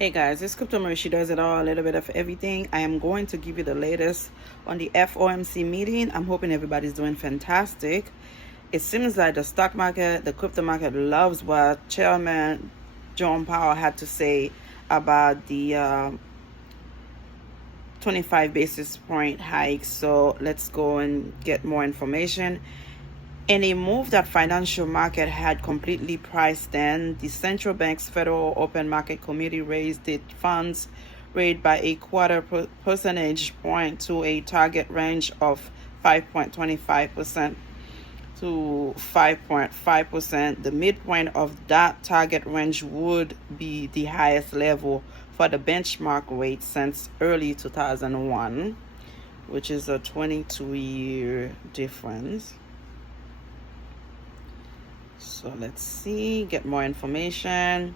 Hey guys, it's Crypto Marie. She does it all, a little bit of everything. I am going to give you the latest on the FOMC meeting. I'm hoping everybody's doing fantastic. It seems like the stock market, the crypto market loves what Chairman Jerome Powell had to say about the 25 basis point hike. So let's go and get more information. In a move that financial market had completely priced in, the central bank's Federal Open Market Committee raised its funds rate by a quarter percentage point to a target range of 5.25% to 5.5%. The midpoint of that target range would be the highest level for the benchmark rate since early 2001, which is a 22-year difference. So let's see, get more information.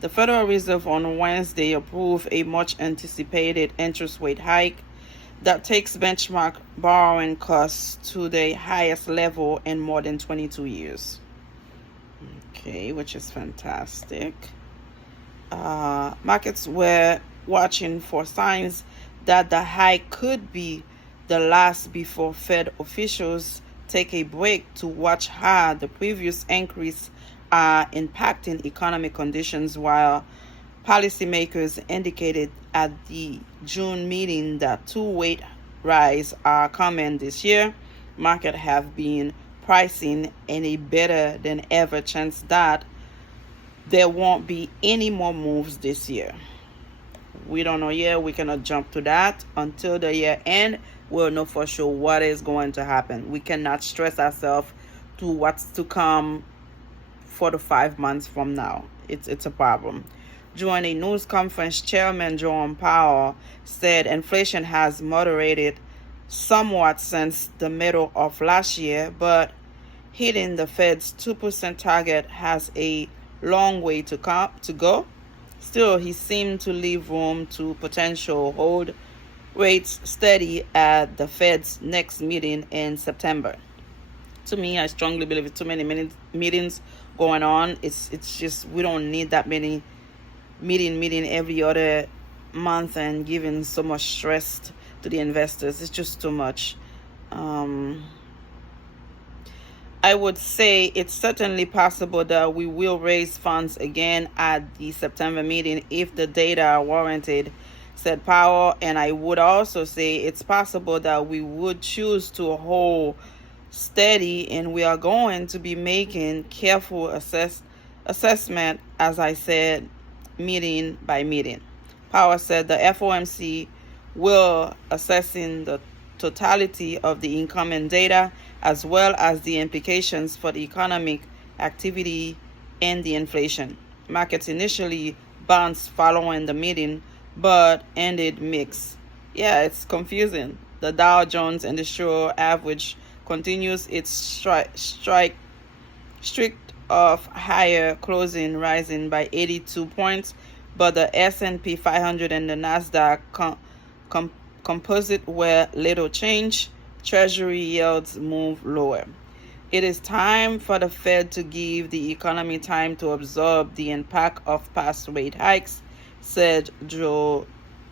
The Federal Reserve on Wednesday approved a much anticipated interest rate hike that takes benchmark borrowing costs to the highest level in more than 22 years. Okay, which is fantastic. Markets were watching for signs that the hike could be the last before Fed officials take a break to watch how the previous increase are impacting economic conditions, while policymakers indicated at the June meeting that two rate rise are coming this year. Market have been pricing in a better than ever chance that there won't be any more moves this year. We don't know yet. We cannot jump to that until the year end. We'll know for sure what is going to happen. We cannot stress ourselves to what's to come 4 to 5 months from now. It's a problem. During a news conference, Chairman Jerome Powell said inflation has moderated somewhat since the middle of last year, but hitting the Fed's 2% target has a long way to go. Still, he seemed to leave room to potential hold rates steady at the Fed's next meeting in September. To me, I strongly believe it's too many meetings going on. It's just we don't need that many meeting every other month and giving so much stress to the investors. It's just too much. I would say it's certainly possible that we will raise funds again at the September meeting if the data are warranted, said Powell. And I would also say it's possible that we would choose to hold steady, and we are going to be making careful assessment, as I said, meeting by meeting. Powell said the FOMC will assessing the totality of the incoming data as well as the implications for the economic activity and the inflation. Markets initially bounced following the meeting, but ended mixed. Yeah, it's confusing. The Dow Jones Industrial Average continues its streak of higher closing, rising by 82 points, but the S&P 500 and the Nasdaq composite were little change. Treasury yields move lower. It is time for the Fed to give the economy time to absorb the impact of past rate hikes, said Joe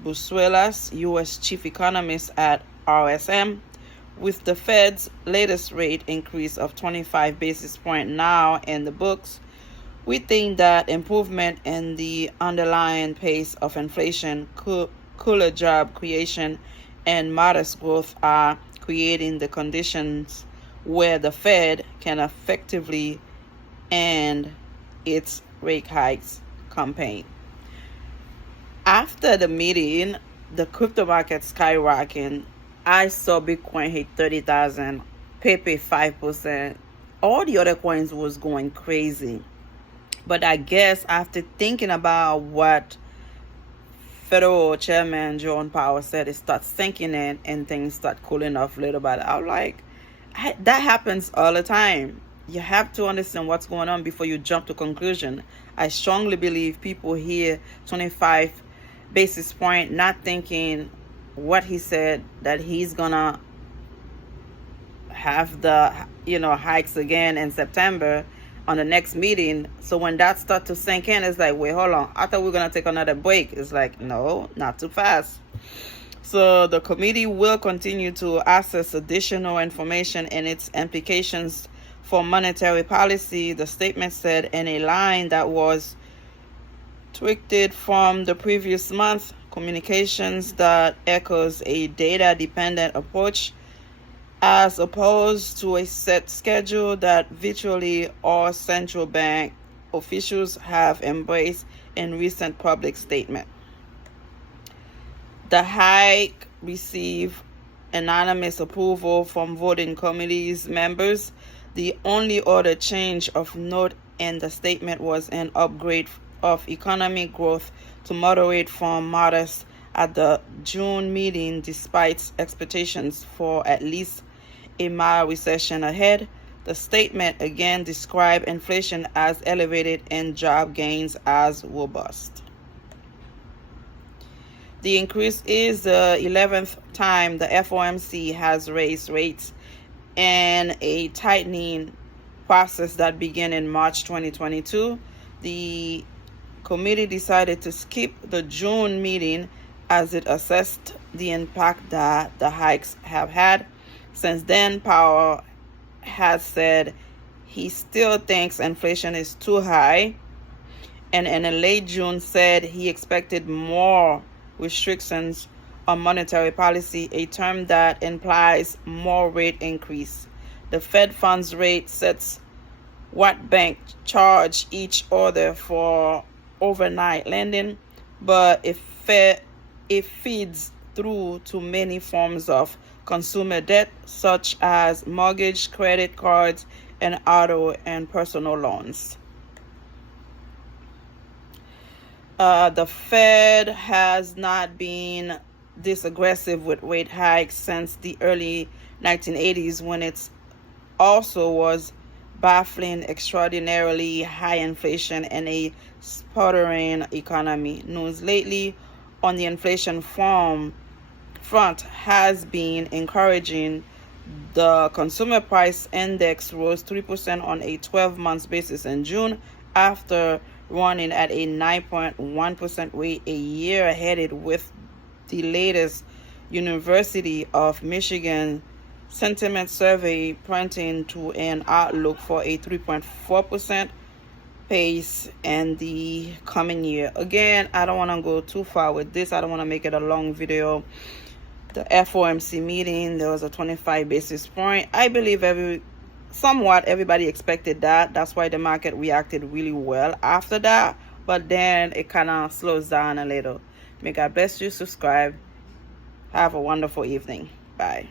Busuelas, U.S. chief economist at RSM. With the Fed's latest rate increase of 25 basis points now in the books, we think that improvement in the underlying pace of inflation, cooler job creation, and modest growth are creating the conditions where the Fed can effectively end its rate hikes campaign. After the meeting, the crypto market skyrocketed. I saw Bitcoin hit 30,000, Pepe 5%. All the other coins was going crazy. But I guess after thinking about what Federal Chairman Jerome Powell said, it starts sinking in and things start cooling off a little bit. I'm like, that happens all the time. You have to understand what's going on before you jump to conclusion. I strongly believe people hear 25 basis point, not thinking what he said, that he's gonna have the hikes again in September. on the next meeting. So when that starts to sink in, it's like, wait, hold on. I thought we were going to take another break. It's like, no, not too fast. So the committee will continue to assess additional information and its implications for monetary policy, the statement said, in a line that was tweaked from the previous month. Communications that echoes a data-dependent approach as opposed to a set schedule that virtually all central bank officials have embraced in recent public statements. The hike received unanimous approval from voting committee's members. The only other change of note in the statement was an upgrade of economic growth to moderate from modest at the June meeting, despite expectations for at least a mild recession ahead. The statement again described inflation as elevated and job gains as robust. The increase is the 11th time the FOMC has raised rates in a tightening process that began in March 2022. The committee decided to skip the June meeting as it assessed the impact that the hikes have had. Since then, Powell has said he still thinks inflation is too high, and in a late June said he expected more restrictions on monetary policy, a term that implies more rate increase. The Fed funds rate sets what banks charge each other for overnight lending, but it feeds through to many forms of consumer debt, such as mortgage, credit cards, and auto and personal loans. The Fed has not been this aggressive with rate hikes since the early 1980s, when it also was battling extraordinarily high inflation and a sputtering economy. News lately on the inflation front has been encouraging. The consumer price index rose 3% on a 12-month basis in June, after running at a 9.1% rate a year ahead, with the latest University of Michigan sentiment survey pointing to an outlook for a 3.4% pace in the coming year. Again, I don't want to go too far with this. I don't want to make it a long video. The FOMC meeting, there was a 25 basis point. I believe everybody expected that. That's why the market reacted really well after that. But then it kind of slows down a little. May God bless you. Subscribe. Have a wonderful evening. Bye.